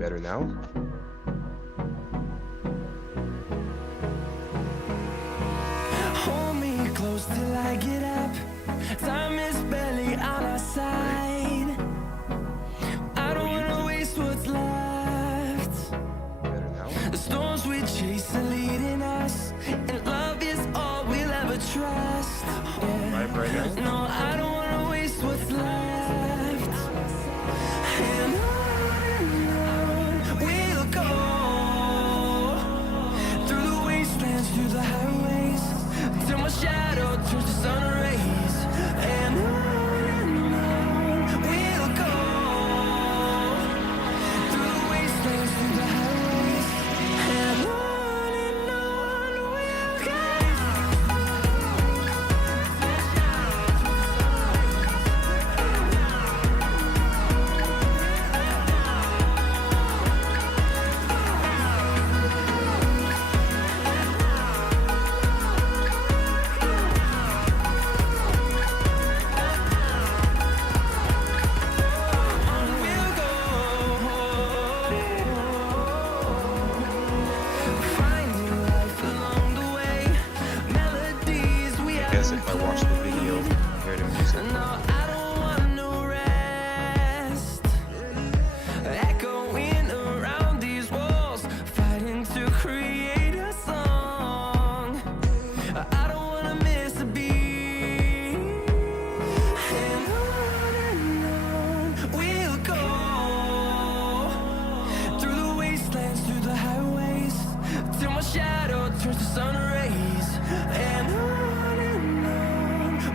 better now. Hold me close till I get up. Time is barely on our side. I don't wanna waste what's left. Better now. The storms we chase are leading us, and love is all we'll ever trust. Yeah. Right now. No, I don't wanna waste what's left. And on we'll go, through the wastelands, through the highways, till my shadow turns to sun rays. And on we'll go, through the wastelands, through the highways, and on we'll go. I guess if I watch the video, hear the music. No, I don't want no rest. Echoing around these walls, fighting to create a song. I don't wanna miss a beat. And on we'll go, through the wastelands, through the highways, till my shadow turns to sun rays. And on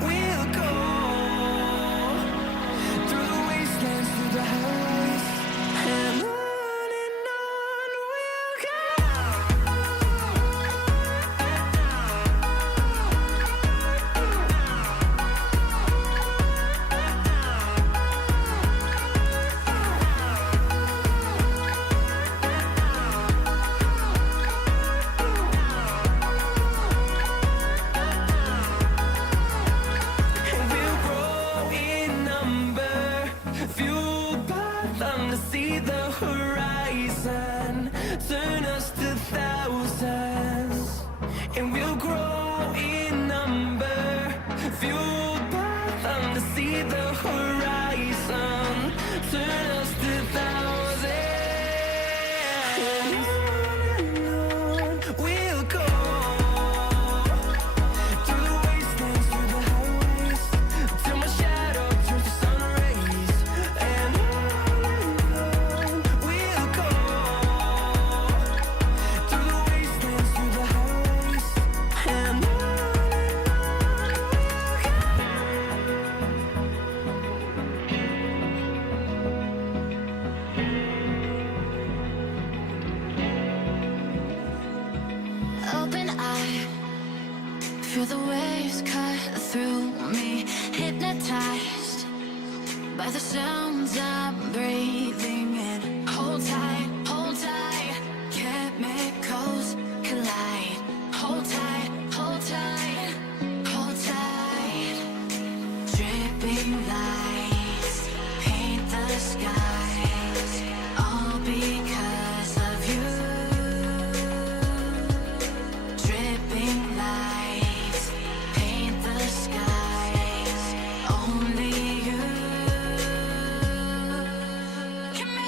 we'll go, through the wastelands, through the highways, and on we'll go. And we'll grow in number, fueled by them to see the horizon, turn us to thousands. And we'll grow in number, fueled by them to see the horizon, turn us to thousands. And on we'll go, through the wastelands, through the highways, till my shadow turns to sun rays. And on we'll go, through the wastelands, through the highways, and on we'll go. Open eye, feel the waves cut through me, hypnotized by the sounds I'm breathing in. Hold tight, chemicals collide. Hold tight, hold tight, hold tight. Dripping lights paint the skies, all because of you. Dripping lights paint the skies, only you can make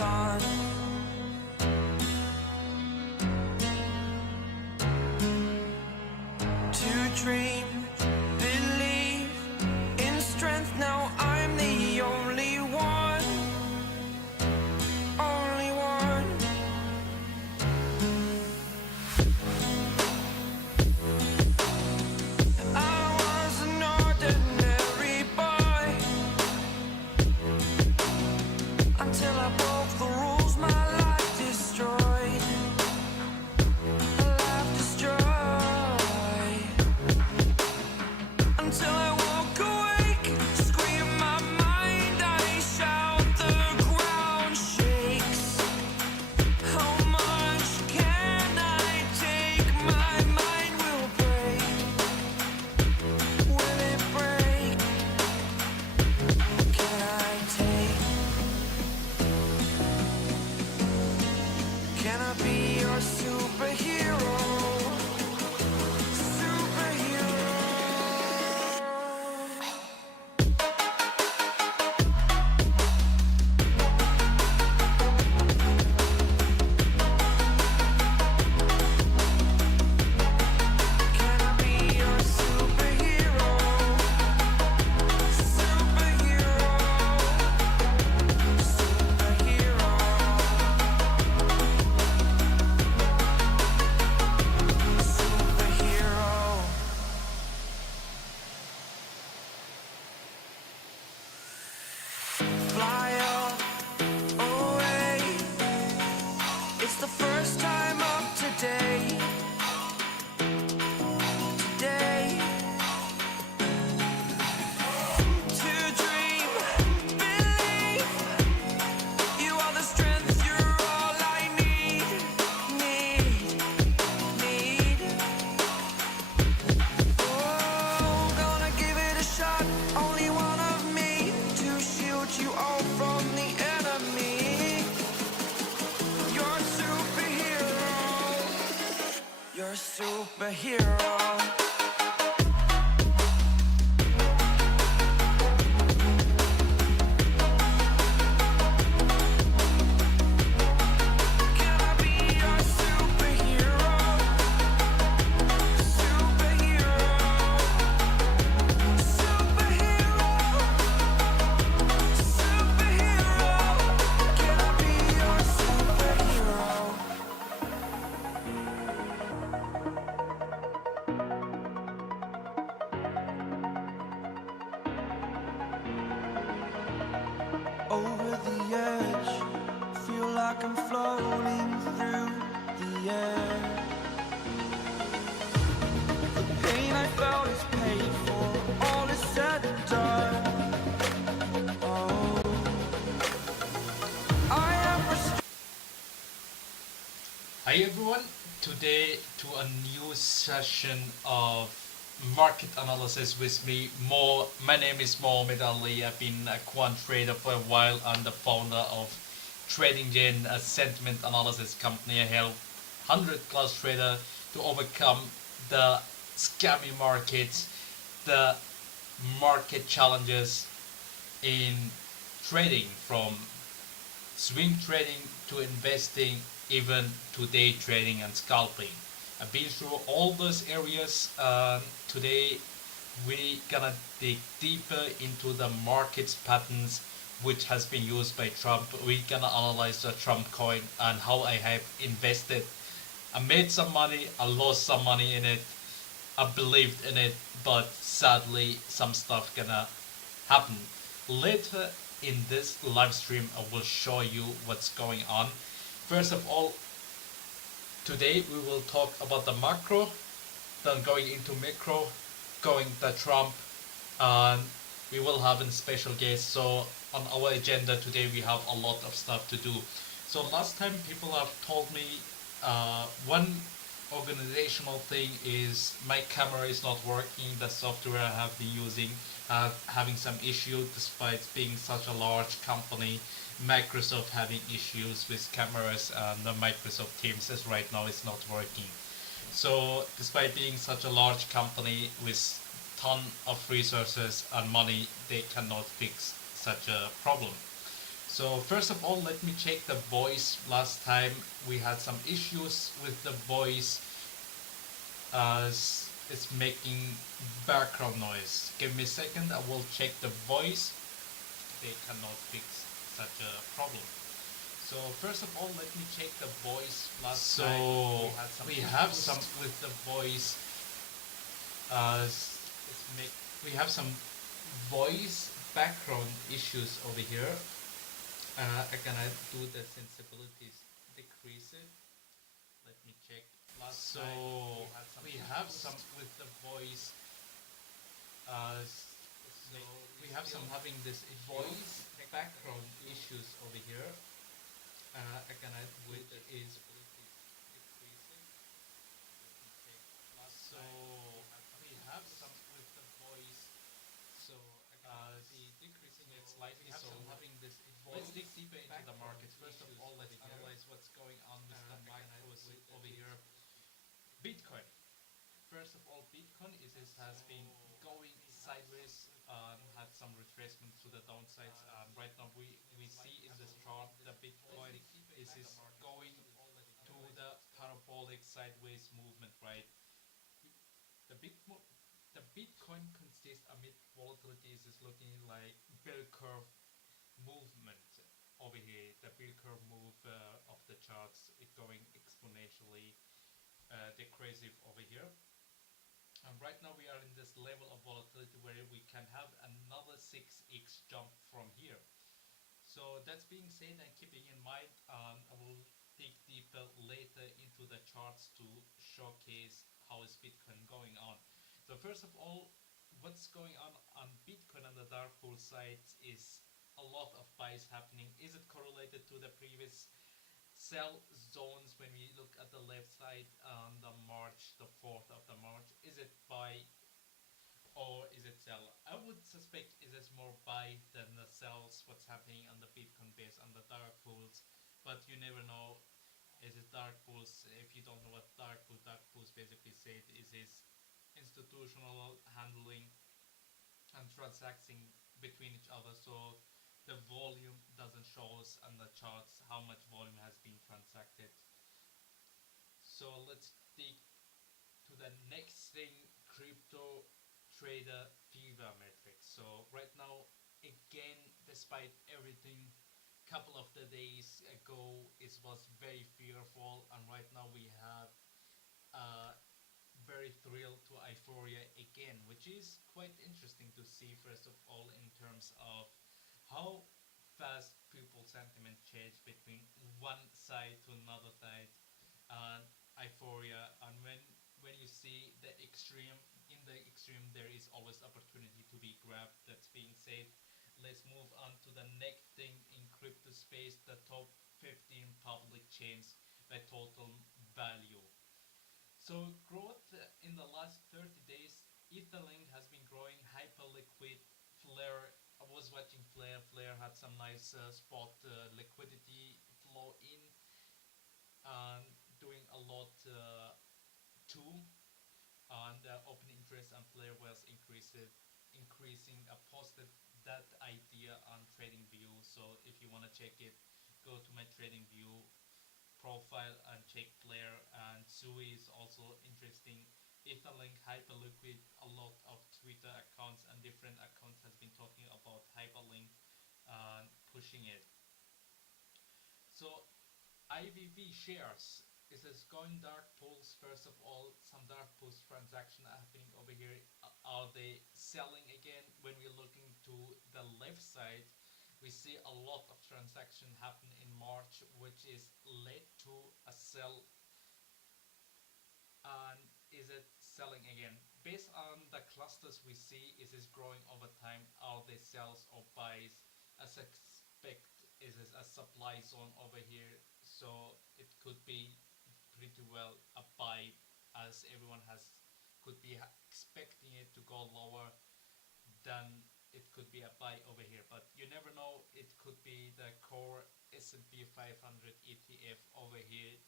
on. To dream, believe in strength. Now I'm the only one, only one. I was an ordinary boy until I broke the rules. My life destroyed, life destroyed. Until I walk awake, scream my mind, I shout, the ground shakes. How much can I take? My mind will break. Will it break? Can I take? Can I be your superhero? Superhero. Can I be your superhero? Superhero. Superhero. Superhero. Fly away. It's the first time of today. Today. To dream, believe. You are the strength, you're all I need. Need. Oh, gonna give it a shot. Only one of me to shield you all from the enemy. You're a superhero. You're a superhero. Can I be your superhero? Superhero. Superhero. Superhero. Can I be your superhero? Over the edge, feel like I'm floating through the air. The pain I felt is paid for, all is said and done. Oh, I am restored. Hi everyone, today to a new session of market analysis with me, Mo. My name is Mohammed Ali. I've been a quant trader for a while. I'm the founder of Trading Gen, a sentiment analysis company. I help 100 plus traders to overcome the scammy markets, the market challenges in trading, from swing trading to investing, even to day trading and scalping. I've been through all those areas. Today we gonna dig deeper into the market's patterns which has been used by Trump. We're gonna analyze the Trump coin and how I have invested. I made some money, I lost some money in it, I believed in it, but sadly some stuff gonna happen. Later in this live stream I will show you what's going on. First of all, today we will talk about the macro, then going into micro, going to Trump, and we will have a special guest. So on our agenda today we have a lot of stuff to do. So last time people have told me one organizational thing is my camera is not working, the software I have been using having some issue despite being such a large company. Microsoft having issues with cameras, and the Microsoft Teams as right now is not working. So despite being such a large company with ton of resources and money, they cannot fix such a problem. So first of all, let me check the voice. Last time we had some issues with the voice as it's making background noise. Give me a second, I will check the voice. They cannot fix such a problem. So first of all, let me check the voice. Last time we have some with the voice. We have some voice background issues over here. I'm gonna do the sensibilities, decrease it. Let me check. Last time we have some with the voice. So we have some having this voice background issues over here. I'm gonna do it is decrease it. So we have some with the voice. So the decreasing it slightly. So having this let's dig deeper into the market. First of all, let's analyze what's going on with the macros over here. Bitcoin. First of all, Bitcoin has been going sideways, had some retracement to the downsides. Right now, we see in this chart the Bitcoin is going to the parabolic sideways movement, right? The the Bitcoin consists amid volatility is looking like bell curve movement over here. The bell curve move of the charts is going exponentially decreasing over here. And right now we are in this level of volatility where we can have another 6x jump from here. So that's being said and keeping in mind, I will dig deeper later into the charts to showcase how is Bitcoin going on. So first of all, what's going on Bitcoin on the dark pool side is a lot of buys happening. Is it correlated to the previous sell zones when we look at the left side on the March, the 4th of the March? Is it buy or is it sell? I would suspect it is more buy than the sells what's happening on the Bitcoin base on the dark pools, but you never know. Is it dark pools? If you don't know what dark pools basically say is institutional handling and transacting between each other, so the volume doesn't show us on the charts how much volume has been transacted. So let's dig to the next thing, crypto trader fever metrics. So right now, again, despite everything, couple of the days ago it was very fearful, and right now we have very thrilled to euphoria again, which is quite interesting to see. First of all, in terms of how fast people sentiment change between one side to another side, and euphoria. And when you see the extreme, in the extreme there is always opportunity to be grabbed. That's being said, let's move on to the next thing in crypto space, the top 15 public chains by total value. So growth in the last 30 days, Etherlink has been growing, Hyperliquid, Flare. I was watching Flare. Flare had some nice spot liquidity flow in, and doing a lot too. And open interest and Flare was increasing. I posted that idea on TradingView. So if you want to check it, go to my TradingView profile and check Flare. And Sui is also interesting. Etherlink, Hyperliquid, a lot of Twitter accounts and different accounts has been talking about Hyperlink and pushing it. So IVV shares, it is going dark pools. First of all, some dark pools transaction happening over here. Are they selling again? When we're looking to the left side, we see a lot of transaction happen in March, which is led to a sell. And is it selling again? Based on the clusters we see, is this growing over time? Are they sells or buys? As expect, is this a supply zone over here? So it could be pretty well a buy, as everyone could be expecting it to go lower. Then it could be a buy over here, but you never know. It could be the core S&P 500 ETF over here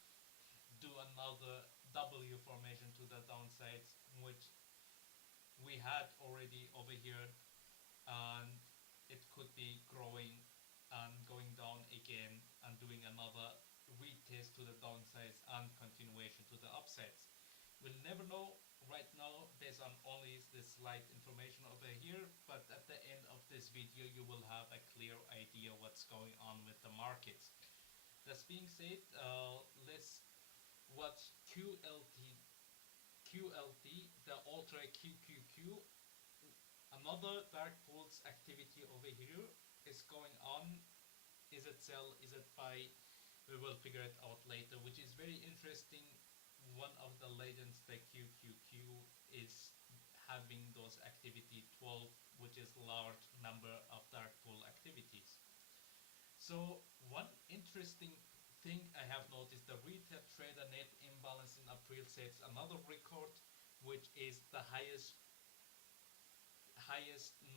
do another W formation to the downside, which we had already over here, and it could be growing and going down again and doing another retest to the downsides and continuation to the upsides. We'll never know right now based on only this slight information over here, but at the end of this video you will have a clear idea what's going on with the markets. That being said, let's watch QLT, the Ultra QQQ. Another dark pools activity over here is going on. Is it sell? Is it buy? We will figure it out later, which is very interesting. One of the legends, the QQQ, is having those activity 12, which is large number of dark pool activities. So one interesting thing I have noticed, the retail trader net imbalance in April sets another record, which is the highest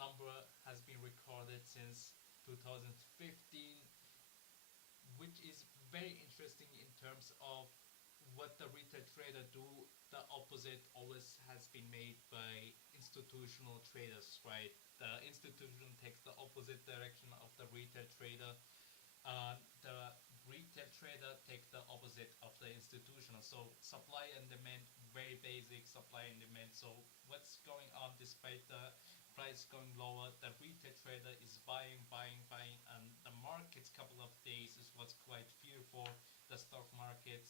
number has been recorded since 2015, which is very interesting in terms of what the retail trader do. The opposite always has been made by institutional traders, right? The institution takes the opposite direction of the retail trader. The retail trader takes the opposite of the institutional. So supply and demand, very basic supply and demand. So what's going on despite the price going lower? The retail trader is buying, and the market's couple of days is what's quite fearful. The stock market,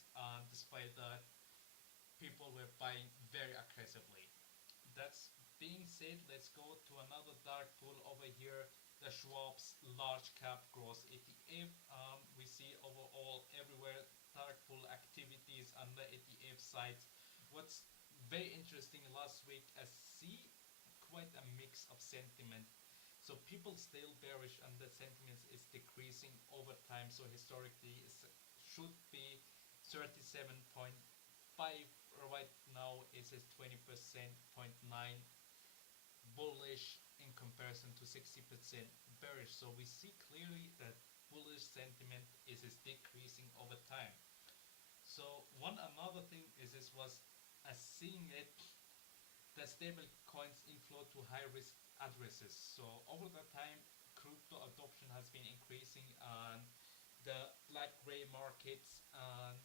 despite that, people were buying very aggressively. That's being said, let's go to another dark pool over here, the Schwab's large cap growth ETF. We see overall everywhere dark pool activities on the ETF side. What's very interesting, last week I see quite a mix of sentiment. So people still bearish and the sentiment is decreasing over time. So historically it should be 37.5, right now it is 20.9 bullish in comparison to 60% bearish. So we see clearly that bullish sentiment is decreasing over time. So one another thing is this was seeing it, the stable coins inflow to high risk addresses. So over the time crypto adoption has been increasing, and the black gray markets and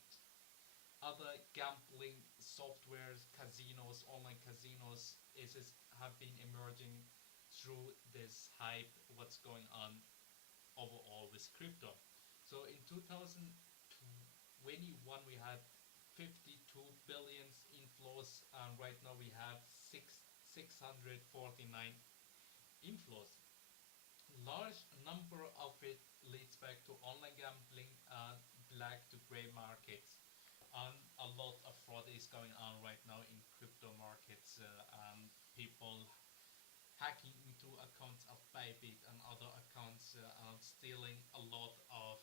other gambling softwares, casinos, online casinos have been emerging through this hype, what's going on overall with crypto. So in 2021 we had 52 billion inflows, and right now we have 649 inflows. Large number of it leads back to online gambling and black to gray markets, and a lot of fraud is going on right now in crypto markets, and people hacking into accounts of Bybit and other accounts, stealing a lot of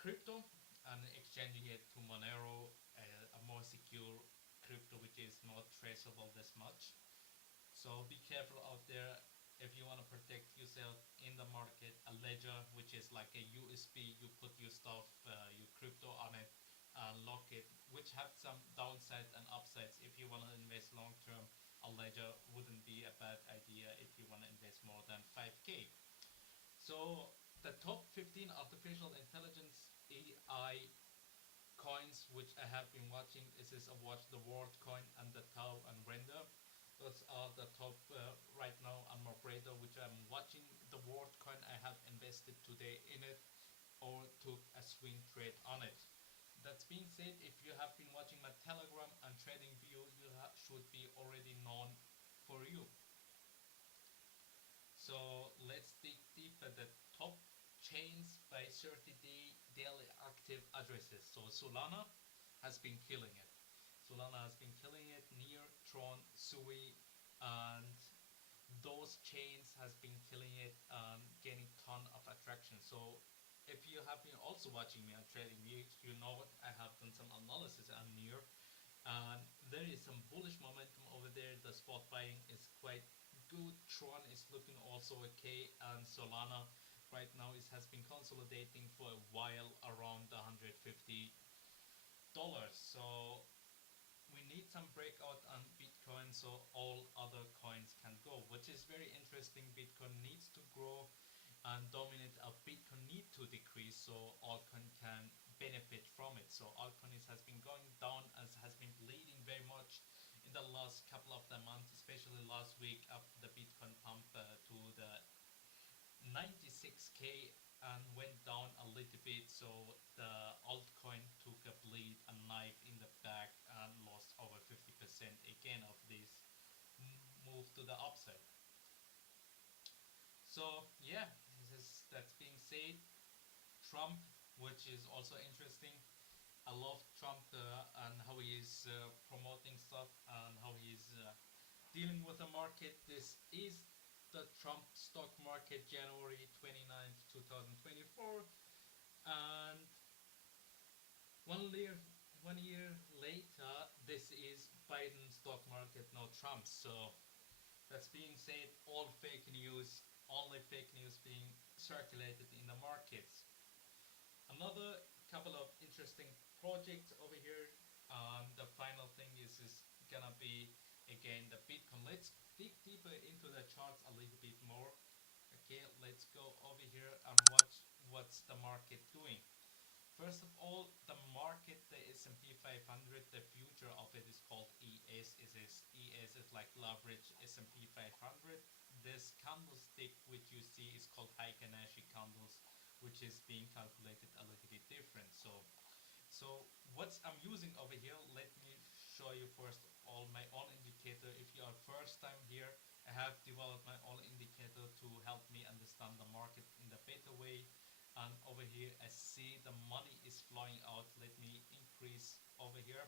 crypto and exchanging it to Monero, a more secure crypto which is not traceable this much. So be careful out there. If you want to protect yourself in the market, a ledger, which is like a USB, you put your stuff, your crypto on it, lock it, which have some downsides and upsides. If you want to invest long term, a ledger wouldn't be a bad idea if you want to invest more than 5k. So the top 15 artificial intelligence AI coins which I have been watching is a watch the World coin and the Tau and Render. Those are the top right now on my radar, which I'm watching. The World coin, I have invested today in it or took a swing trade on it. That being said, if you have been watching my Telegram and trading view, you should be already known for you. So let's dig deeper. The top chains by 30-day daily active addresses. So Solana has been killing it. Solana has been killing it. Near, Tron, Sui, and those chains has been killing it, gaining ton of attraction. So if you have been also watching me on Trading View, you know I have done some analysis on Near, and there is some bullish momentum over there. The spot buying is quite good. Tron is looking also okay, and Solana right now has been consolidating for a while around the $150. So we need some breakout on Bitcoin so all other coins can go, which is very interesting. Bitcoin needs to grow, and dominant of Bitcoin need to decrease so altcoin can benefit from it. So altcoin has been going down as has been bleeding very much in the last couple of the months, especially last week after the Bitcoin pump to the 96k and went down a little bit. So the altcoin took a bleed, a knife in the back, and lost over 50% again of this move to the upside. So yeah, that being said, Trump, which is also interesting. I love Trump and how he is promoting stuff and how he is dealing with the market. This is the Trump stock market, January 29th, 2024, and one year, 1 year later, this is Biden's stock market, not Trump's. So that's being said, all fake news, only fake news being circulated in the markets. Another couple of interesting projects over here. The final thing is gonna be again the Bitcoin. Let's dig deeper into the charts a little bit more. Okay, let's go over here and watch what's the market doing. First of all, the market, the S&P 500, the future of it is called ES. ES is like leverage S&P 500. This candlestick which you see is called Heikin-Ashi candles, which is being calculated a little bit different. So what I'm using over here, let me show you first of all my own indicator. If you are first time here, I have developed my own indicator to help me understand the market in the better way. And over here I see the money is flowing out. Let me increase over here.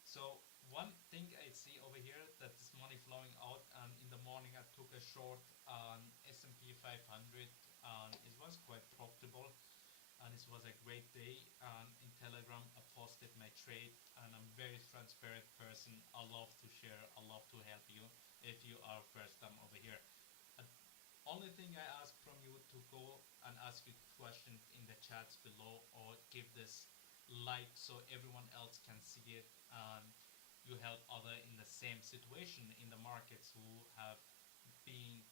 So one thing I see over here that is money flowing out, and in the morning I took a short on S&P 500 and it was quite profitable and it was a great day. And in Telegram I posted my trade and I'm very transparent person. I love to share, I love to help you if you are first time over here. Only thing I ask from you to go and ask you questions in the chats below or give this like so everyone else can see it and you help other in the same situation in the markets who have been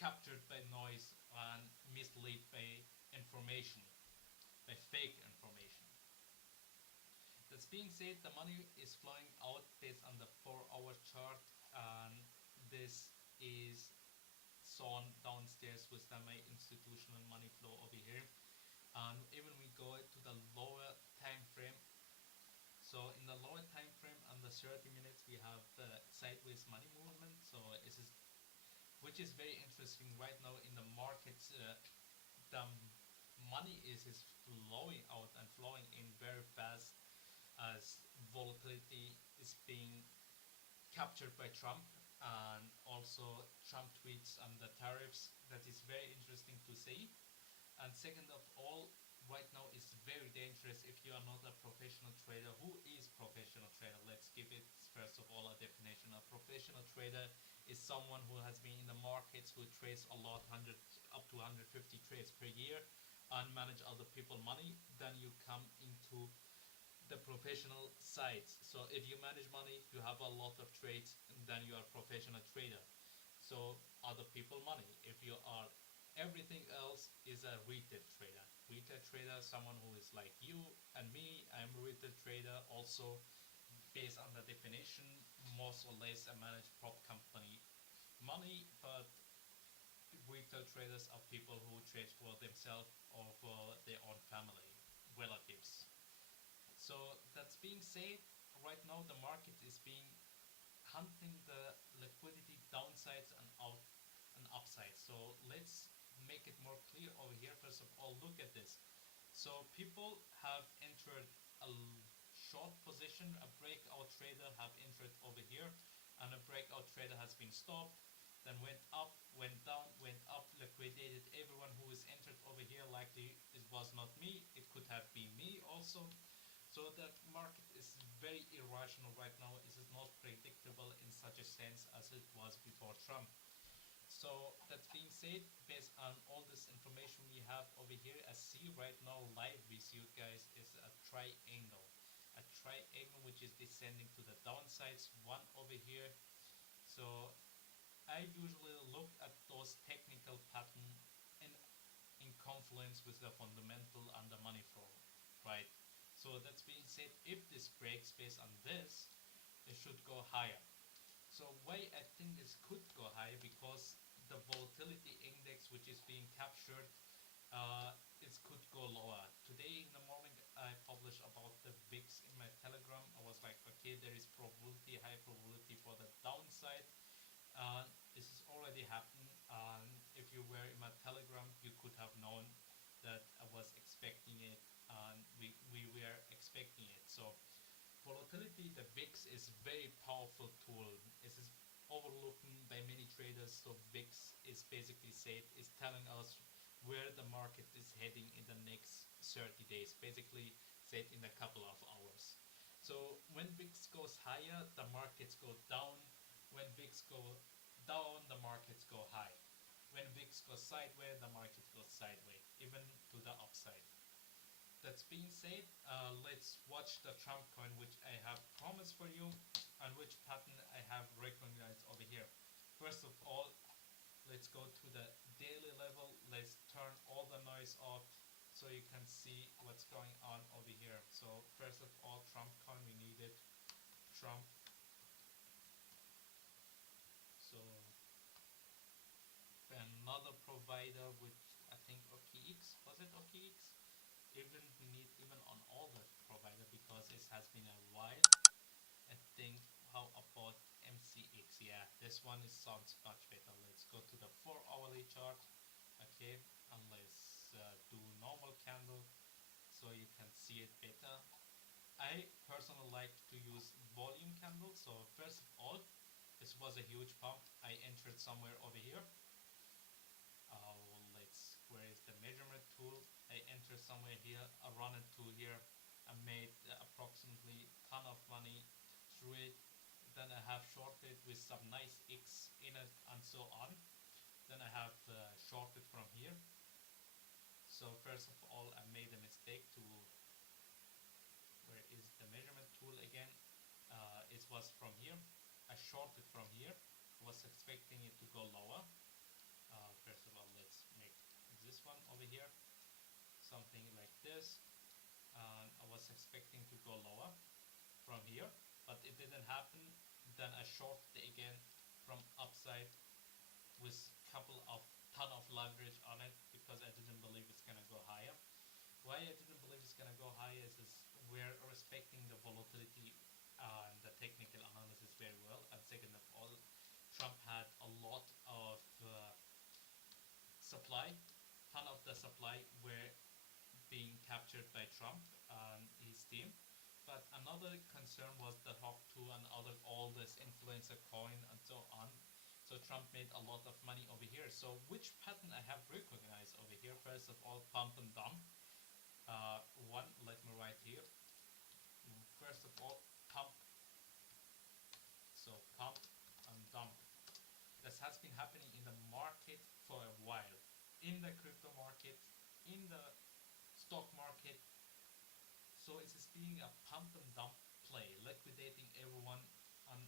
captured by noise and misled by information, by fake information. That's being said, the money is flowing out based on the 4-hour chart and this is shown downstairs with my institutional money flow over here. And even we go to the lower time frame. So in the lower time frame on the 30 minutes we have sideways money movement. So this is which is very interesting right now in the markets. The money is flowing out and flowing in very fast as volatility is being captured by Trump and also Trump tweets on the tariffs. That is very interesting to see. And second of all, right now is very dangerous if you are not a professional trader. Who is professional trader? Let's give it first of all a definition. A professional trader is someone who has been in the markets, who trades a lot, 100 up to 150 trades per year and manage other people money. Then you come into the professional sides. So if you manage money, you have a lot of trades, and then you are a professional trader. So other people money. If you are everything else is a retail trader. Retail trader, someone who is like you and me. I'm a retail trader also based on the definition, most or less I manage prop company money, but retail traders are people who trade for themselves or for their own family, relatives. So that's being said, right now the market is being hunting the liquidity downsides and out and upsides. So let's make it more clear over here. First of all, look at this. So people have entered a short position, a breakout trader have entered over here, and a breakout trader has been stopped, then went up, went down, went up, liquidated everyone who is entered over here. Likely it was not me, it could have been me also. So that market is very irrational right now. It is not predictable in such a sense as it was before Trump. So that being said, based on all this information we have over here, I see right now live with you guys is a triangle. A triangle which is descending to the downsides, one over here. So I usually look at those technical patterns in confluence with the fundamental and the money flow, right? So that's being said, if this breaks based on this, it should go higher. So why I think this could go higher, because the volatility index which is being captured, it could go lower. Today in the morning I published about the VIX in my telegram. I was like, okay, there is probability, high probability for the downside. This has already happened, and if you were in my telegram you could have known that I was expecting it, and we were expecting it. So volatility, the VIX is very powerful tool. This is overlooking by many traders. So VIX is basically said, is telling us where the market is heading in the next 30 days, basically said in a couple of hours. So when VIX goes higher, the markets go down. When VIX go down, the markets go high. When VIX goes sideways, the market goes sideways, even to the upside. That's being said, let's watch the Trump coin, which I have promised for you, and which pattern I have recognized over here. First of all, let's go to the daily level. Let's turn all the noise off so you can see what's going on over here. So first of all, Trump coin, we needed Trump. So another provider, which I think OKX, was it OKX? Even we need even on all the provider, because it has been a while. I think, how about MCX? Yeah, this one sounds much better. Let's go to the 4-hourly chart. Okay, and let's do normal candle so you can see it better. I personally like to use volume candle. So first of all, this was a huge pump. I entered somewhere over here. Where is the measurement tool? I enter somewhere here, I run it to here. I made approximately ton of money through it. Then I have shorted with some nice X in it and so on. Then I have shorted from here. So first of all, I made a mistake to, where is the measurement tool again? It was from here. I shorted from here. I was expecting it to go lower. First of all, let's make this one over here, something like this. I was expecting to go lower from here, but it didn't happen. Then I shorted again from upside with couple of ton of leverage on it, because I didn't believe it's gonna go higher. Why I didn't believe it's gonna go higher is we're respecting the volatility and the technical analysis very well. And second of all, Trump had a lot of supply. Ton of the supply were being captured by Trump and his team. But another concern was the Hawk 2 and all this influencer coin and so on. So Trump made a lot of money over here. So which pattern I have recognized over here? First of all, pump and dump. One, let me write here. First of all, pump. So pump and dump. This has been happening in the market for a while. In the crypto market, in the stock market. So it is being a pump and dump play, liquidating everyone. And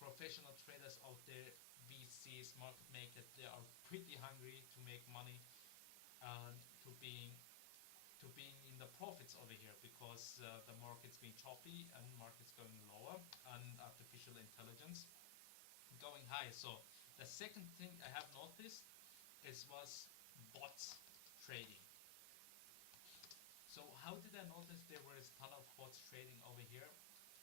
professional traders out there, VCs, market makers, they are pretty hungry to make money and to being in the profits over here, because the market's been choppy and market's going lower and artificial intelligence going high. So the second thing I have noticed was bots trading. So how did I notice there was a ton of bots trading over here?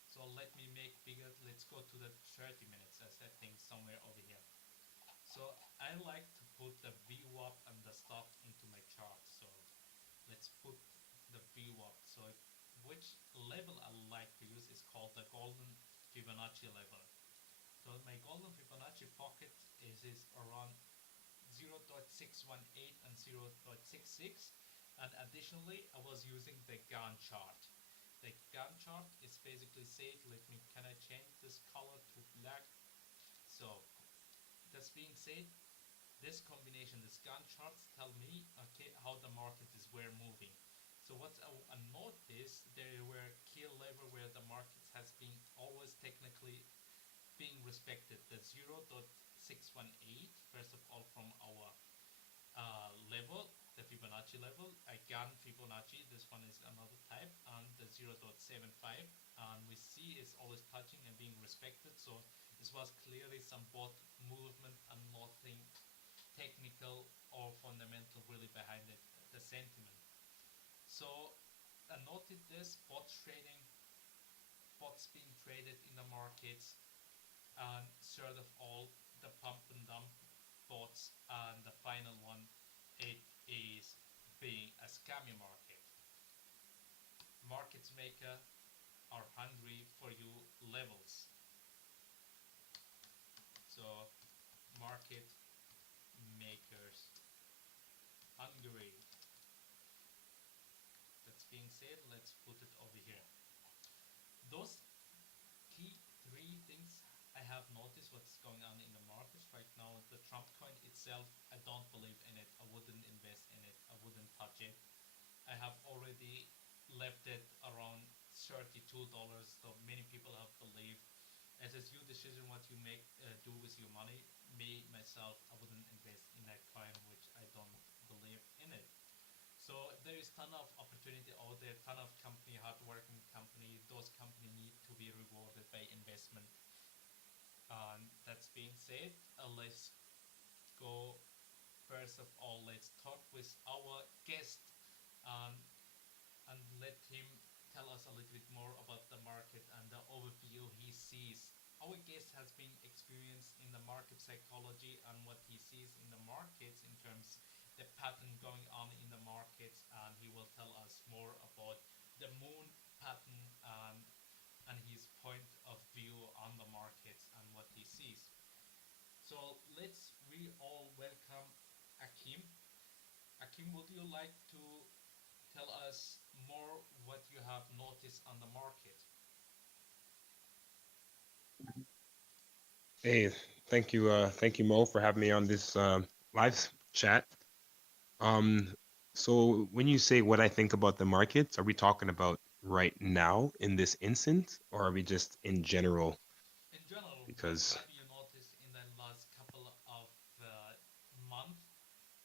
So let me make bigger. Let's go to the 30 minutes as I think somewhere over here. So I like to put the VWAP and the stuff into my chart. So let's put the VWAP. So which level I like to use is called the golden Fibonacci level. So my golden Fibonacci pocket is around 0.618 and 0.66, and additionally I was using the Gantt chart. The Gantt chart is basically said, can I change this color to black? So that's being said, this combination, this Gantt charts tell me, okay, how the market is moving. So what I noticed, there were key level where the market has been always technically being respected. The 0.618, first of all, from our level, the Fibonacci level. Again, Fibonacci, this one is another type, and the 0.75, and we see is always touching and being respected. So this was clearly some bot movement and nothing technical or fundamental really behind it, the sentiment. So I noted this bot trading, bots being traded in the markets, and third of all, the pump and dump bots, and the final one, it is being a scammy market. Markets maker are hungry for you levels. So market makers hungry. That's being said, let's put it over here. Those key three things I have noticed what's going on in the markets right now. The Trump coin itself, I don't believe in it. I wouldn't invest in it. I wouldn't touch it. I have already left it around $32. So many people have believed. As it's your decision what you make do with your money. Me myself, I wouldn't invest in that coin, which I don't believe in it. So there is ton of opportunity out there, ton of company, hardworking company. Those company need to be rewarded by investment. That's being said, let's go. First of all, let's talk with our guest, um, and let him tell us a little bit more about the market and the overview he sees. Our guest has been experienced in the market psychology and what he sees in the markets in terms the pattern going on in the markets, and he will tell us more about the moon pattern and his point of view on the markets and what he sees. So let's we all welcome Akim. Akim, would you like to tell us more what you have noticed on the market? Hey, thank you, Mo, for having me on this live chat. Um, so when you say what I think about the markets, are we talking about right now in this instant, or are we just in general? In general, what Because have you noticed in the last couple of months,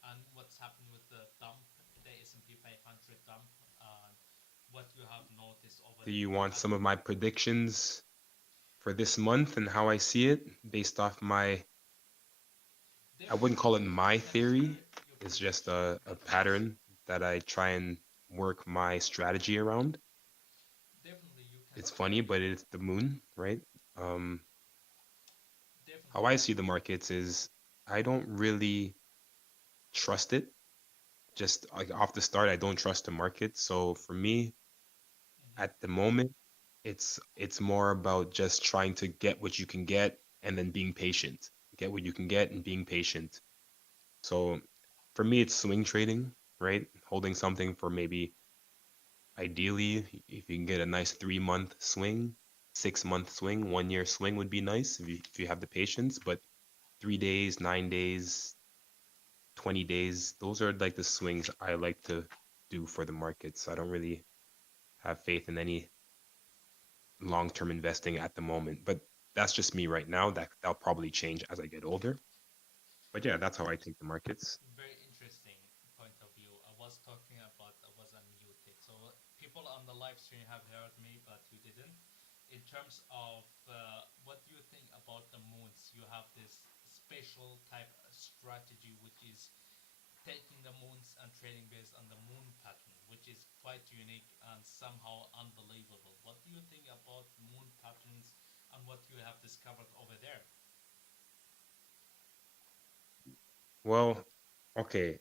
and what's happened with the dump, the S&P 500 dump, and what you have noticed over do there? you The want some pattern. of my predictions for this month and how I see it based off my, I wouldn't Definitely, call it you my can share theory. your It's just prediction. a pattern that I try and work my strategy around. Definitely, you can It's share funny, your. but it's the moon, right? Um, how Definitely, I see the markets is I don't really trust it. Just like off the start, I don't trust the market. So for me, at hmm the moment, it's more about just trying to get what you can get and then being patient. Get what you can get and being patient. So for me, it's swing trading, right? Holding something for maybe ideally, if you can get a nice 3 month swing, 6 month swing, 1 year swing would be nice if you have the patience. But 3 days, 9 days, 20 days. Those are like the swings I like to do for the markets. I don't really have faith in any long-term investing at the moment, but that's just me right now. That'll probably change as I get older. But yeah, that's how I take the markets. Very interesting point of view. I was talking about I was unmuted, so people on the live stream have heard me, but you didn't. In terms of what do you think about the moons? You have this special type of strategy, which is taking the moons and trading based on the moon pattern, which is quite unique and somehow unbelievable. What do you think about moon patterns and what you have discovered over there? Well, okay.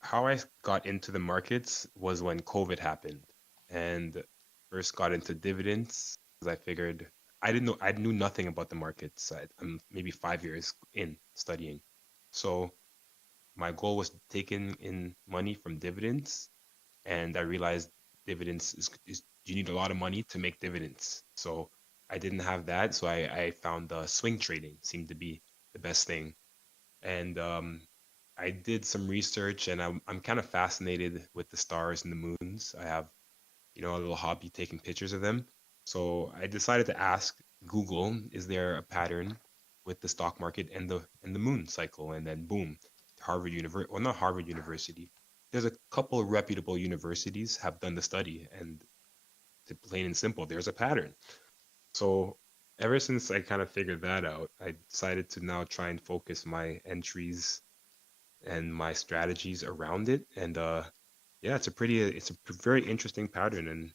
How I got into the markets was when COVID happened and first got into dividends because I figured I knew nothing about the markets. I'm maybe 5 years in studying. So my goal was taking in money from dividends, and I realized dividends is you need a lot of money to make dividends. So I didn't have that, so I found swing trading seemed to be the best thing. And I did some research, and I'm kind of fascinated with the stars and the moons. I have, a little hobby taking pictures of them. So I decided to ask Google, is there a pattern with the stock market and the moon cycle? And then boom, Harvard University, well, not Harvard University. there's a couple of reputable universities have done the study, and to plain and simple, there's a pattern. So ever since I kind of figured that out, I decided to now try and focus my entries and my strategies around it. And yeah, it's a very interesting pattern. And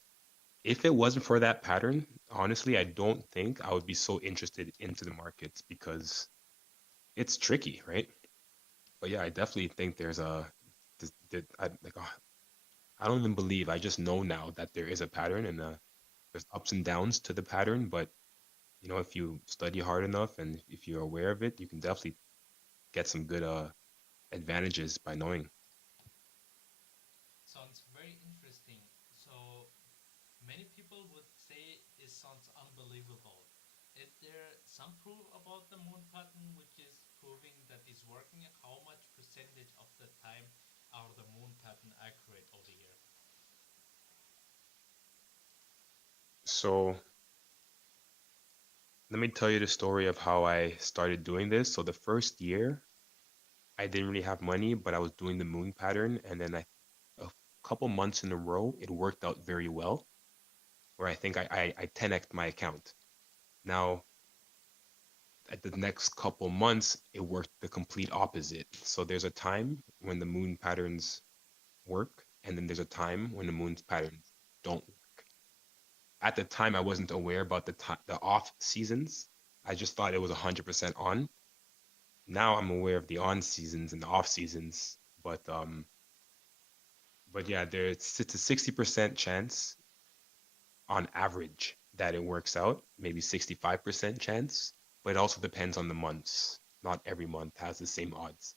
if it wasn't for that pattern, honestly, I don't think I would be so interested into the markets because it's tricky, right? But yeah, I definitely think there's a I like I don't even believe, I just know now that there is a pattern, and there's ups and downs to the pattern. But if you study hard enough and if you're aware of it, you can definitely get some good advantages by knowing. Sounds very interesting. So many people would say this sounds unbelievable. Is there some proof about the moon pattern which is proving that it's working? How much percentage of the time are the moon pattern accurate over here? So let me tell you the story of how I started doing this. So the first year, I didn't really have money, but I was doing the moon pattern, and then a couple months in a row, it worked out very well, where I think I 10x'd my account. Now, at the next couple months, it worked the complete opposite. So there's a time when the moon patterns work, and then there's a time when the moon's patterns don't work. At the time, I wasn't aware about the off seasons. I just thought it was 100% on. Now I'm aware of the on seasons and the off seasons, but yeah, it's a 60% chance on average that it works out, maybe 65% chance, but it also depends on the months. Not every month has the same odds.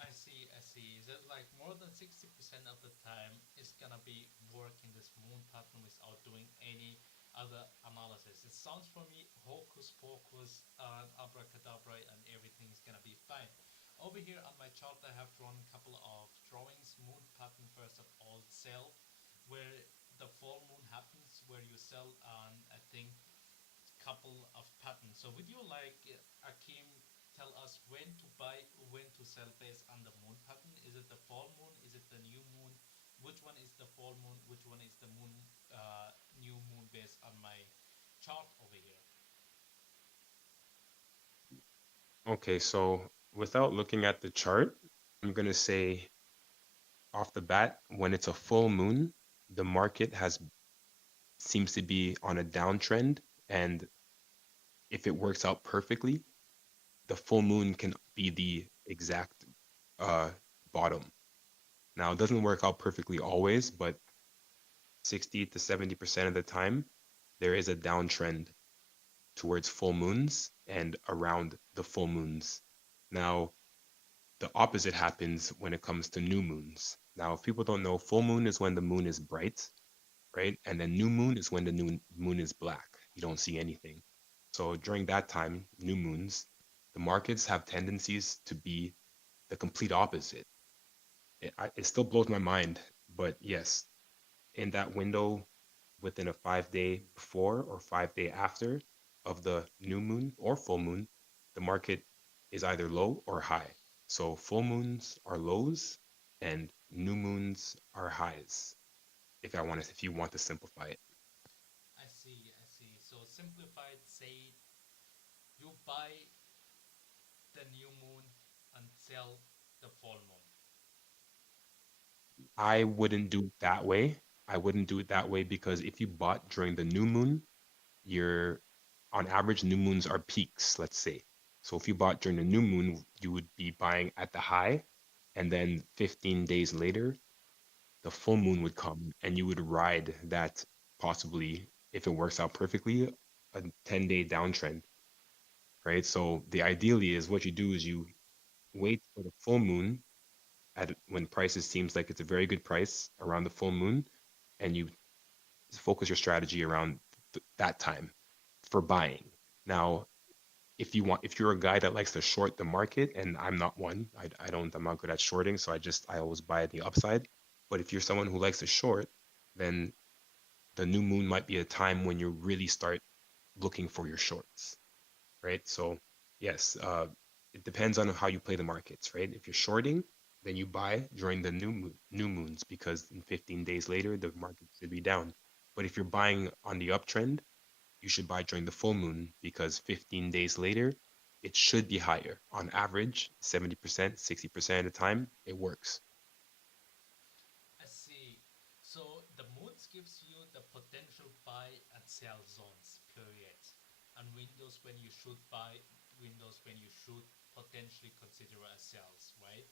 I see, I see. Is it like more than 60% of the time it's gonna be working this moon pattern without doing any other analysis? It sounds for me hocus pocus and abracadabra and everything is gonna be fine. Over here on my chart I have drawn a couple of drawings. Moon pattern first of all, sell, where the full moon happens, where you sell on I think couple of patterns. So would you like Akim tell us when to buy, when to sell based on the moon pattern? Is it the full moon? Is it the new moon? Which one is the full moon? Which one is the moon? New moon based on my chart over here. Okay, so without looking at the chart, I'm gonna say off the bat, when it's a full moon, the market has seems to be on a downtrend, and if it works out perfectly, the full moon can be the exact uh, bottom. Now, it doesn't work out perfectly always, but 60 to 70% of the time, there is a downtrend towards full moons and around the full moons. Now, the opposite happens when it comes to new moons. Now, if people don't know, full moon is when the moon is bright, right? And then new moon is when the new moon is black. You don't see anything. So during that time, new moons, the markets have tendencies to be the complete opposite. It still blows my mind, but yes, in that window within a 5 day before or 5 day after of the new moon or full moon, the market is either low or high. So full moons are lows and new moons are highs. If you want to simplify it. I see, I see. So simplified, say you buy the new moon and sell the full moon. I wouldn't do it that way. I wouldn't do it that way because if you bought during the new moon, you're on average, new moons are peaks, let's say. So if you bought during the new moon, you would be buying at the high, and then 15 days later, the full moon would come and you would ride that, possibly, if it works out perfectly, a 10-day downtrend, right? So the ideally is what you do is you wait for the full moon at when prices seems like it's a very good price around the full moon, and you focus your strategy around that time for buying. Now, if you're a guy that likes to short the market, and I'm not one, I'm not good at shorting, so I always buy at the upside. But if you're someone who likes to short, then the new moon might be a time when you really start looking for your shorts, right? So yes, it depends on how you play the markets, right? If you're shorting, then you buy during the new moons because in 15 days later the market should be down. But if you're buying on the uptrend, you should buy during the full moon because 15 days later it should be higher. On average, 70%, 60% of the time, it works. I see. So the moons gives you the potential buy and sell zones, period. And windows when you should buy, windows when you should potentially consider as sells, right?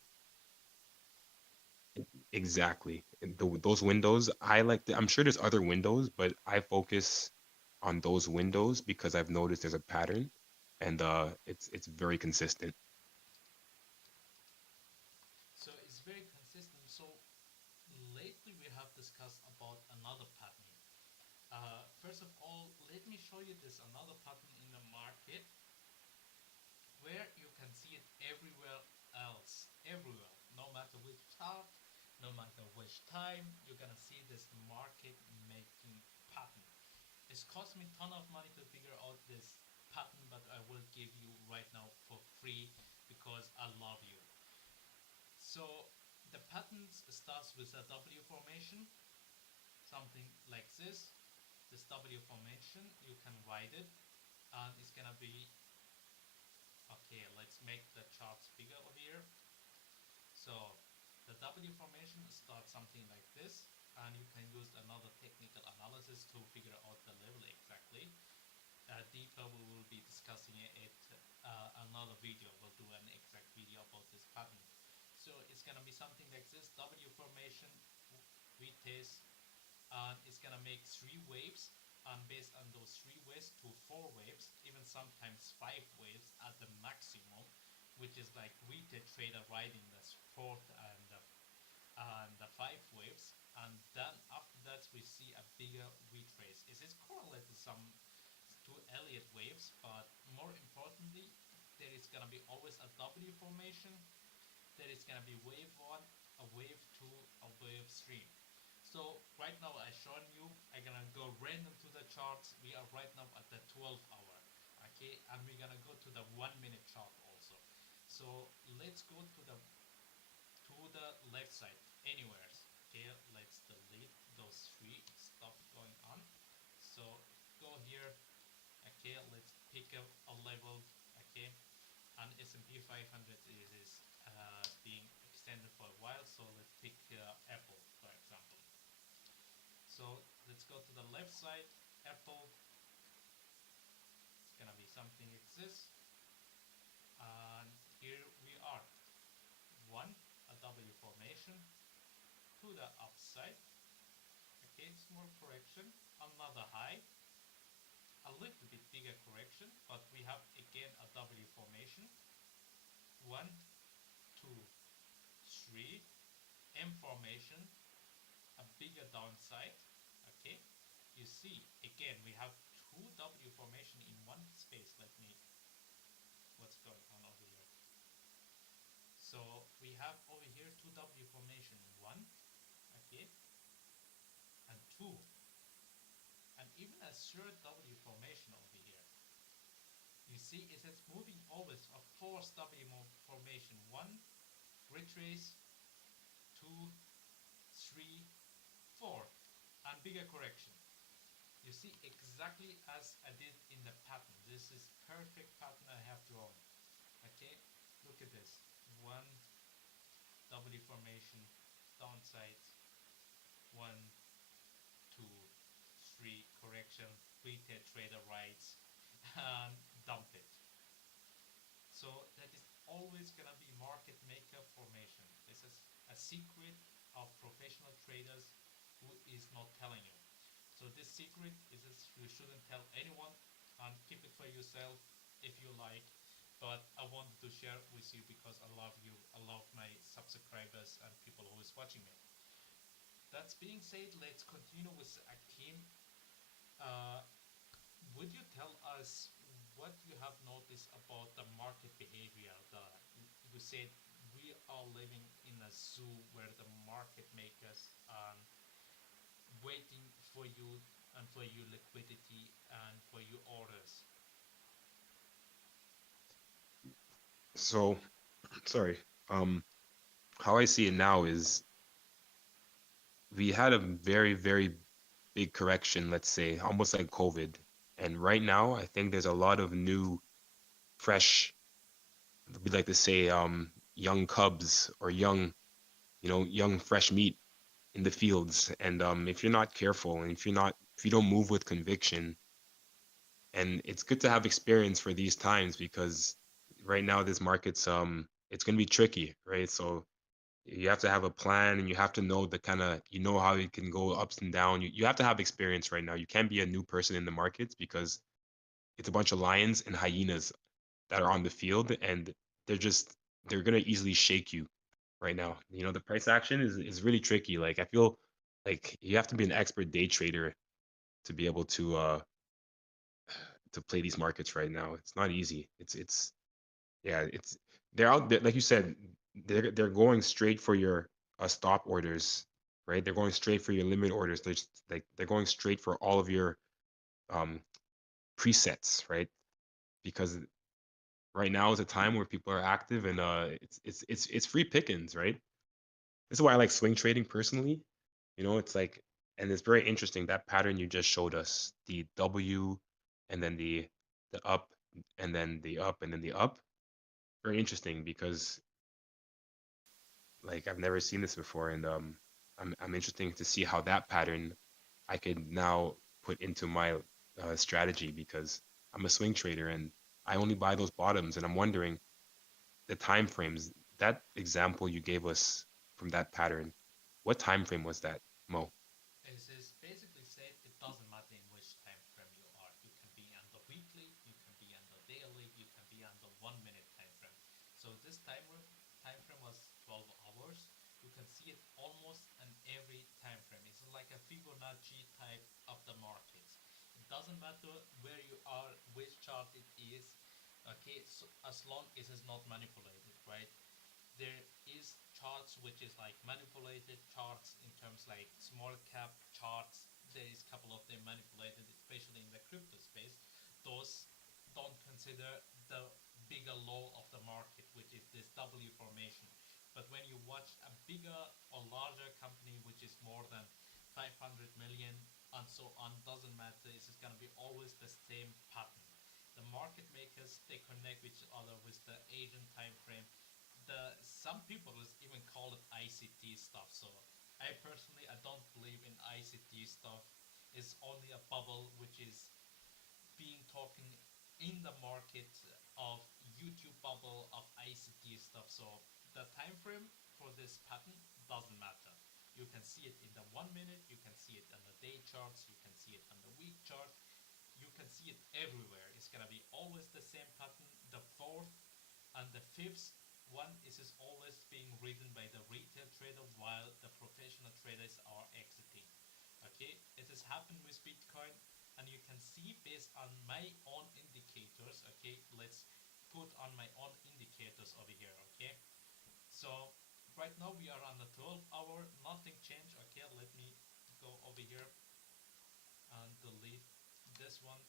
Exactly. And those windows, I'm sure there's other windows, but I focus on those windows because I've noticed there's a pattern and it's very consistent. So it's very consistent. So lately we have discussed about another pattern. First of all, let me show you this another pattern in the market where you can see it everywhere else, everywhere, no matter which chart, no matter which time, you're gonna see this market making pattern. It's cost me a ton of money to figure out this pattern, but I will give you right now for free because I love you. So the patterns starts with a W formation, something like this. This W formation, you can write it, and it's gonna be okay. Let's make the charts bigger over here. So the W formation starts something like this, and you can use another technical analysis to figure out the level exactly. Deeper, we will be discussing it another video. We'll do an exact video about this pattern. So it's gonna be something like this: W formation, retest, and it's gonna make three waves. And based on those three waves to four waves, even sometimes five waves at the maximum, which is like retail trader riding the fourth and the five waves, and then after that we see a bigger retrace. It is correlated to some to Elliott waves, but more importantly, there is gonna be always a W formation. There is gonna be wave one, a wave two, a wave three. So right now I shown you, I'm gonna go random to the charts. We are right now at the 12 hour, okay, and we're gonna go to the 1 minute chart also. So let's go to the left side, anywhere. Okay, let's delete those three stuff going on. So go here. Okay, let's pick a level. Okay, and S&P 500 is being extended for a while. So let's pick Apple, for example. So let's go to the left side. Apple, it's gonna be something like this. And here we are. One, a W formation to the upside. Okay, small correction. Another high. A little bit bigger correction, but we have again a W formation. One, two, three. M formation, a bigger downside. Okay, you see again we have two W formation in one space. Let me, what's going on over here? So we have over here two W formation, one, okay, and two, and even a third W formation over here. You see it is moving always a fourth W formation, one, retrace, two, three, four, and bigger correction. You see exactly as I did in the pattern. This is perfect pattern I have drawn. Okay, look at this. One W formation, downside, one, two, three, correction, retail trader rights, and dump it. So that is always gonna be market maker formation. This is a secret of professional traders who is not telling you. So this secret is this you shouldn't tell anyone and keep it for yourself if you like. But I wanted to share with you because I love you. I love my subscribers and people who is watching me. That's being said, let's continue with Akim. Uh, would you tell us what you have noticed about the market behavior? You said we are living in a zoo where the market makers are waiting for you and for your liquidity and for your orders. So, sorry. Um, how I see it now is we had a very, very big correction, let's say, almost like COVID. And right now, I think there's a lot of new, fresh, we like to say, young cubs or young, young fresh meat in the fields. And if you're not careful and if you don't move with conviction, and it's good to have experience for these times because right now this market's it's gonna be tricky, right? So you have to have a plan and you have to know the kind of how it can go ups and down. You have to have experience right now. You can't be a new person in the markets because it's a bunch of lions and hyenas that are on the field and they're just they're gonna easily shake you right now. The price action is really tricky. Like I feel like you have to be an expert day trader to be able to play these markets right now. It's not easy. It's yeah, it's they're out there, like you said, they're going straight for your stop orders, right? They're going straight for your limit orders. They're just, like they're going straight for all of your um presets, right? Because right now is a time where people are active and it's free pickings, right? This is why I like swing trading personally. It's like, and it's very interesting that pattern you just showed us, the W and then the up and then the up and then the up. Very interesting because like I've never seen this before, and I'm interested to see how that pattern I could now put into my strategy because I'm a swing trader and I only buy those bottoms, and I'm wondering the time frames. That example you gave us from that pattern, what time frame was that, Mo? Is basically said it doesn't matter in which time frame you are. You can be on the weekly, you can be on the daily, you can be on the 1 minute time frame. So this time frame was 12 hours. You can see it almost in every time frame. It's like a Fibonacci type of the markets. It doesn't matter where you are, which chart it is. Okay, so as long as it's not manipulated, right? There is charts which is like manipulated charts in terms like small cap charts. There is a couple of them manipulated, especially in the crypto space. Those don't consider the bigger low of the market, which is this W formation. But when you watch a bigger or larger company which is more than 500 million and so on, doesn't matter, it's just going to be always the same pattern. The market makers, they connect with each other with the Asian time frame. The some people even call it ICT stuff. So I personally, I don't believe in ICT stuff. It's only a bubble which is being talking in the market of YouTube bubble of ICT stuff. So the time frame for this pattern doesn't matter. You can see it in the 1 minute, you can see it on the day charts, you can see it on the week chart, you can see it everywhere. It's gonna be always the same pattern. The fourth and the fifth one is always being ridden by the retail trader while the professional traders are exiting. Okay, it has happened with Bitcoin, and you can see based on my own indicators. Okay, let's put on my own indicators over here. Okay, so right now we are on the 12 hour, nothing changed. Okay, let me go over here and delete this one,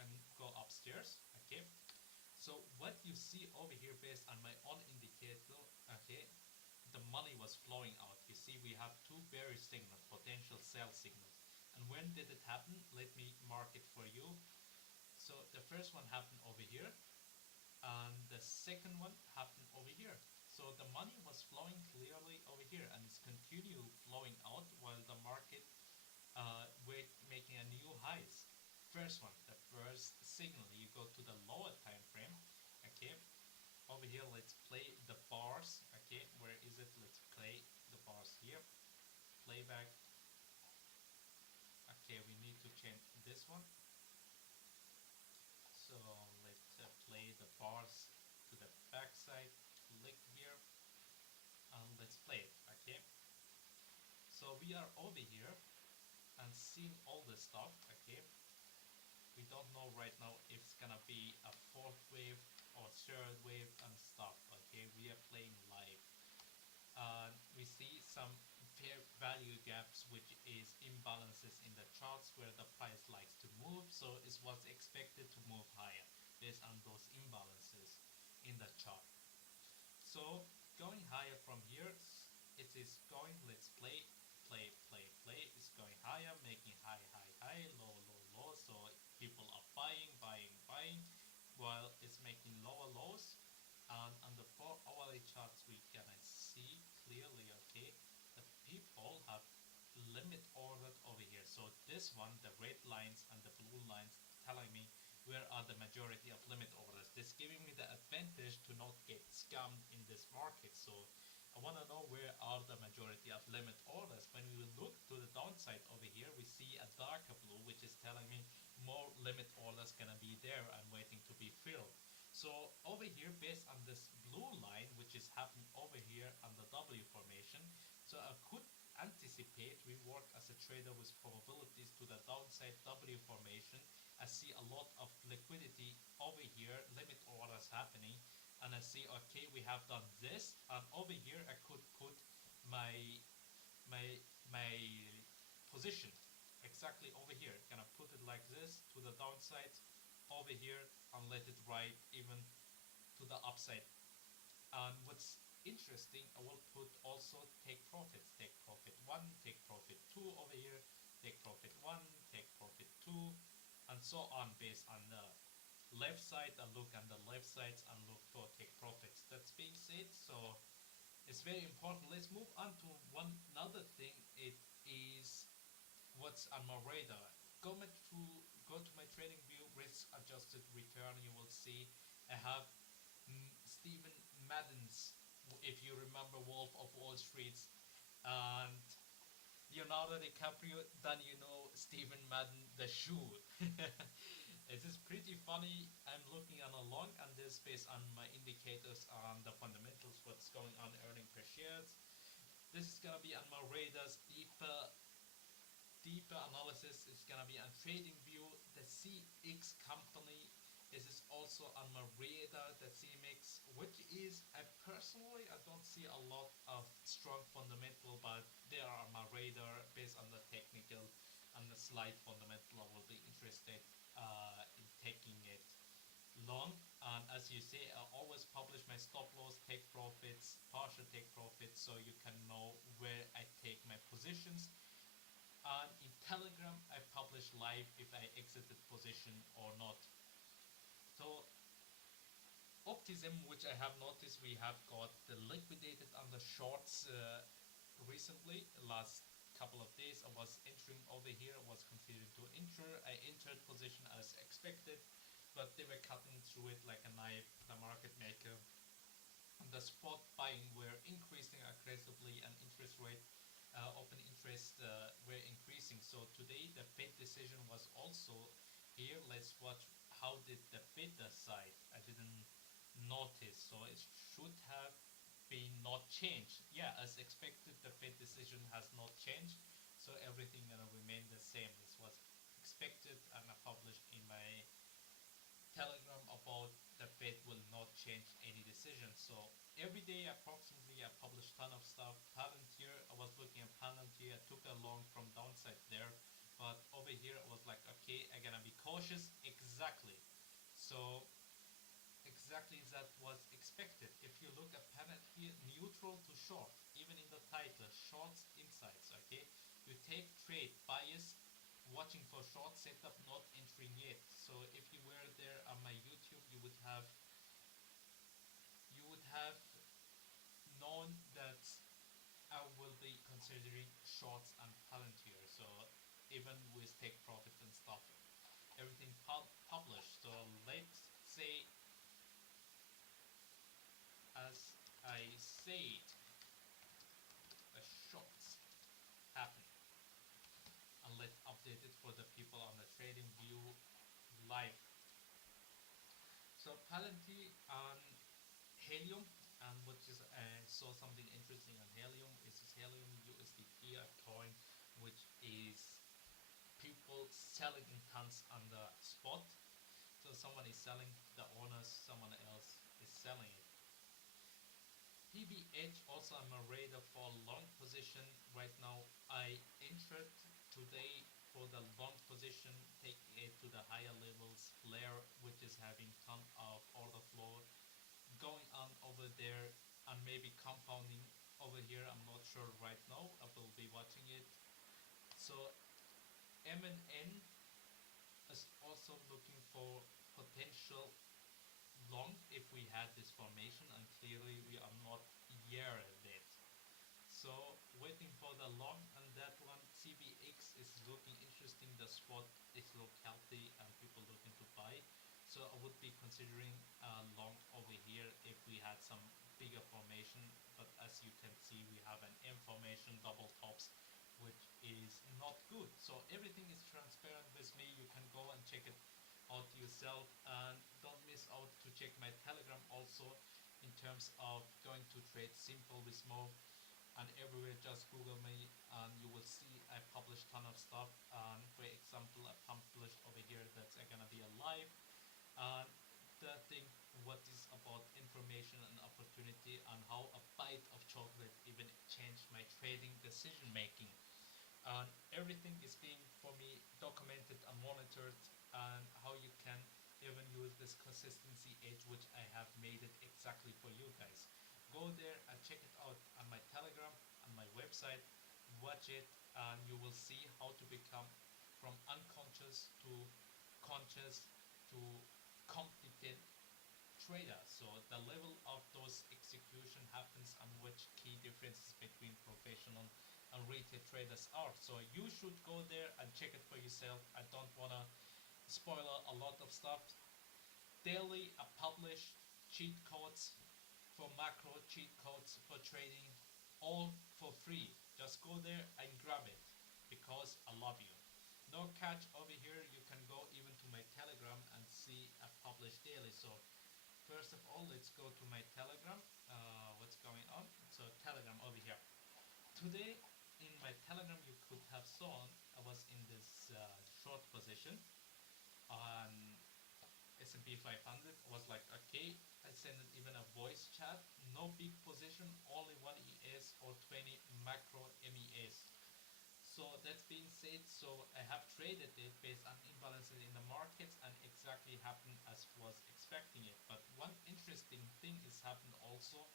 and go upstairs. Okay, so what you see over here based on my own indicator, okay, the money was flowing out. You see we have two bearish signals, potential sell signals. And when did it happen? Let me mark it for you. So the first one happened over here and the second one happened over here. So the money was flowing clearly over here and it's continue flowing out while the market we're making a new highs. First one, the first signal, you go to the lower time frame. Okay, over here let's play the bars. Okay, where is it? Let's play the bars here. Playback. Okay, we need to change this one. So let's play the bars to the backside. Click here and let's play it. Okay, so we are over here and seeing all this stuff. Okay, we don't know right now if it's gonna be a fourth wave or third wave and stuff. Okay, we are playing live. We see some fair value gaps, which is imbalances in the charts where the price likes to move. So it was expected to move higher based on those imbalances. in the chart. So going higher from here, it is going, let's play, it's going higher, making high, high, high, low, low, low. So people are buying, buying, buying, while it's making lower lows. And on the 4 hourly charts, we can see clearly, okay, the people have limit ordered over here. So this one, the red lines and the blue lines telling me where are the majority of limit orders. This giving me the advantage to not get scammed in this market. So I want to know where are the majority of limit orders. When we look to the downside over here, we see a darker blue, which is telling me more limit orders gonna be there and waiting to be filled. So over here, based on this blue line, which is happening over here on the W formation, so I could anticipate we work as a trader with probabilities to the downside W formation. I see a lot of liquidity over here, limit orders happening, and I see, okay, we have done this, and over here I could put my my position exactly over here. Gonna put it like this to the downside over here and let it ride even to the upside. And what's interesting, I will put also take profits. Take profit 1, take profit 2 over here, take profit 1, take profit 2, and so on based on the left side. I look on the left sides and look for take profits. That's being said, so it's very important. Let's move on to one another thing. It is what's on my radar. Go to my trading view, risk adjusted return. You will see I have Stephen Madden's, if you remember Wolf of Wall Street, and Leonardo DiCaprio, then you know Stephen Madden the shoe. It is pretty funny. I'm looking on a long on this based on my indicators on the fundamentals, what's going on earning per shares. This is gonna be on my radars. Deeper analysis is gonna be on trading view. The CX company is also on my radar, the CMX, which is, I don't see a lot of strong fundamental, but they are on my radar based on the technical and the slight fundamental. I will be interested in taking it long. And as you say, I always publish my stop loss, take profits, partial take profits, so you can know where I take my positions. And in Telegram, I publish live if I exited position or not. So Optimism, which I have noticed we have got the liquidated on the shorts recently. Last couple of days I was entering over here, was considering to enter. I entered position as expected, but they were cutting through it like a knife, the market maker. And the spot buying were increasing aggressively, and interest rate, open interest were increasing. So today the Fed decision was also here. Let's watch how did the Fed decide. I didn't notice, so it should have been not changed. Yeah, as expected, the Fed decision has not changed, so everything gonna remain the same. This was expected, and I published in my Telegram about the Fed will not change any decision. So every day approximately I publish ton of stuff. Palantir, I was looking at Palantir, I took a long from downside there, but over here I was like, okay, I'm gonna be cautious. Exactly. So exactly that was expected. If you look at Palantir, neutral to short, even in the title, shorts insights, okay? You take trade bias, watching for short setup, not entering yet. So if you were there on my YouTube, you would have known that I will be considering shorts and Palantir. So even with take profit and stuff, everything published. So let's say, as I said, the shorts happen. And let's update it for the people on the trading view live. So Palantir and Helium, and which is saw something interesting on Helium. Is this Helium USDT, a coin which is people selling in tons on the spot. So someone is selling, the owners, someone else is selling it. PBH also on my radar for long position. Right now I entered today for the long position, take it to the higher levels, flare, which is having ton of order flow, over there, and maybe compounding over here. I'm not sure right now. I will be watching it. So M&N is also looking for potential long if we had this formation, and clearly we are not near that. So waiting for the long on that one. CBX is looking interesting. The spot is look healthy and people looking to buy. So I would be considering long over here if we had some bigger formation. But as you can see, we have an M formation, double tops, which is not good. So everything is transparent with me. You can go and check it out yourself, and don't miss out to check my Telegram also in terms of going to trade simple with Mo, and everywhere just Google me and you will see I publish ton of stuff. And for example, I published over here that's gonna be a live, and the thing what is about information and opportunity, and how a bite of chocolate even changed my trading decision making. And everything is being for me documented and monitored, and how you can even use this consistency edge which I have made it exactly for you guys. Go there and check it out on my Telegram, on my website, watch it, and you will see how to become from unconscious to conscious to competent trader. So the level of those execution happens, and which key differences between professional and retail traders are. So you should go there and check it for yourself. I don't wanna spoil a lot of stuff. Daily I publish cheat codes for macro, cheat codes for trading, all for free. Just go there and grab it because I love you. No catch over here. You can go even to my Telegram and see I publish daily. So first of all, let's go to my Telegram. What's going on? So Telegram over here. Today in my Telegram, you could have seen I was in this short position on S&P 500. I was like, okay, I sent it even a voice chat. No big position, only 1 ES or 20 macro MES. So that's being said, so I have traded it based on imbalances in the markets, and exactly happened as was expecting it. But one interesting thing is happened also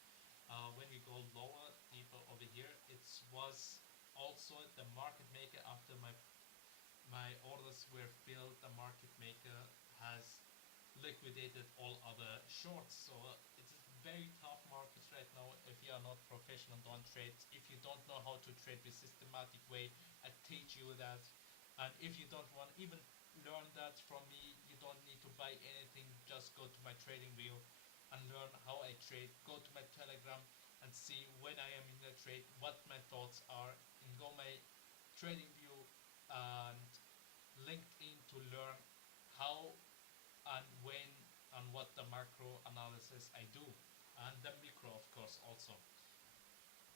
when we go lower, deeper over here. It was also the market maker after my orders were filled. The market maker has liquidated all other shorts. So it's a very tough market right now. If you are not professional, don't trade. If you don't know how to trade the systematic way, I teach you that. And if you don't want even learn that from me, you don't need to buy anything. Just go to my trading view and learn how I trade. Go to my Telegram and see when I am in the trade, what my thoughts are, and go my trading view and LinkedIn to learn how and when and what the macro analysis I do, and the micro of course also.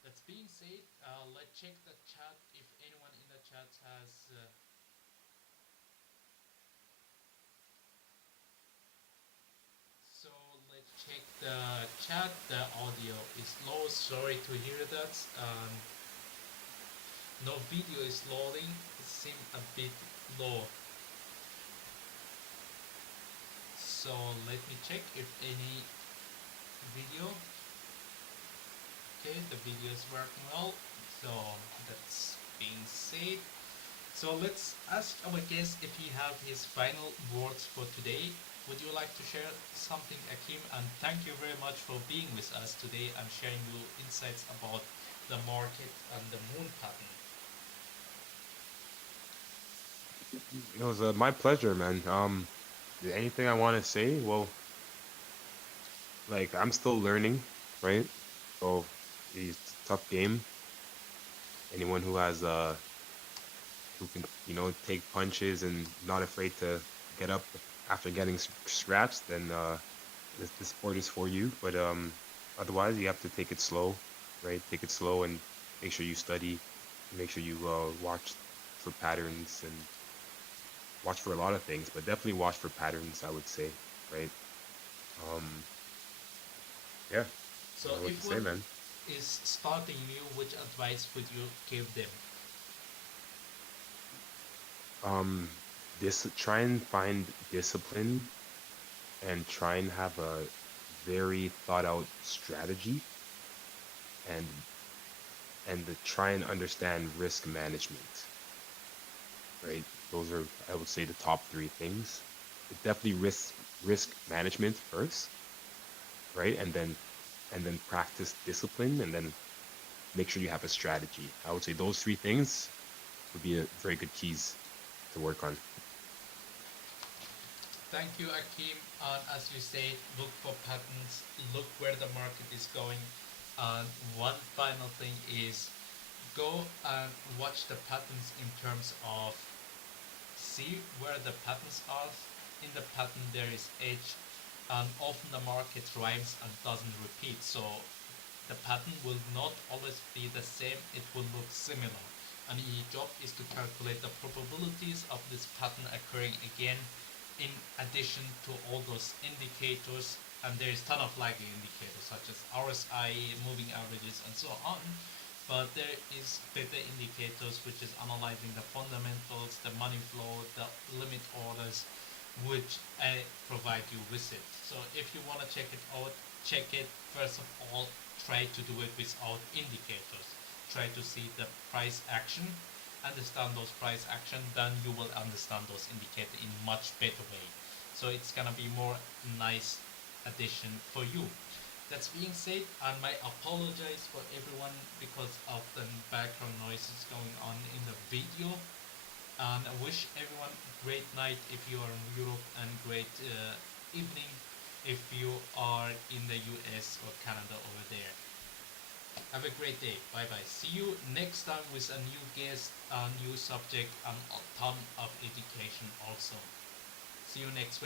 That's being said, let's check the chat if anyone in the chat has so let's check the chat. The audio is low, sorry to hear that. No video is loading, it seems a bit low. So let me check if any video. Okay, the video is working well. So that's being said. So let's ask our guest if he have his final words for today. Would you like to share something, Akim? And thank you very much for being with us today and sharing your insights about the market and the moon pattern. It was my pleasure, man. Anything I want to say? Well, like I'm still learning, right? So it's a tough game. Anyone who has who can take punches and not afraid to get up after getting scratched, then this sport is for you. But otherwise, you have to take it slow, right? Take it slow and make sure you study, make sure you watch for patterns and watch for a lot of things, but definitely watch for patterns, I would say, right? Yeah. So I don't know what if to say, one man. is starting new, which advice would you give them? Try and find discipline and try and have a very thought out strategy and to try and understand risk management, right? Those are, I would say, the top three things. Definitely risk management first, right? And then practice discipline, and then make sure you have a strategy. I would say those three things would be a very good keys to work on. Thank you, Akim. And as you said, look for patterns, look where the market is going. And one final thing is go and watch the patterns in terms of see where the patterns are. In the pattern, there is edge, and often the market rhymes and doesn't repeat. So the pattern will not always be the same, it will look similar. And your job is to calculate the probabilities of this pattern occurring again in addition to all those indicators. And there is ton of lagging indicators such as RSI, moving averages, and so on. But there is better indicators which is analyzing the fundamentals, the money flow, the limit orders, which provide you with it. So if you want to check it out, check it. First of all, try to do it without indicators. Try to see the price action, understand those price action, then you will understand those indicators in much better way. So it's gonna be more nice addition for you. That's being said, I might apologize for everyone because of the background noises going on in the video. And I wish everyone great night if you are in Europe, and great evening if you are in the US or Canada over there. Have a great day. Bye bye. See you next time with a new guest, a new subject, and a ton of education also. See you next week.